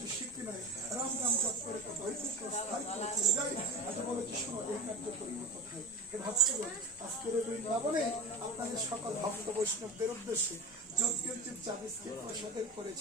কিছু শিখি নাই, রাম রাম জপ করে স্থায়ী করে চলে যাই। আচ্ছা বলেছি শোনো, এই কার্য করিব কোথায়? হে ভক্তগণ, আজকের এই বৃন্দাবনে আপনাদের সকল ভক্ত বৈষ্ণবদের উদ্দেশ্যে যজ্ঞের যে চাবিজকে প্রসাদের করেছে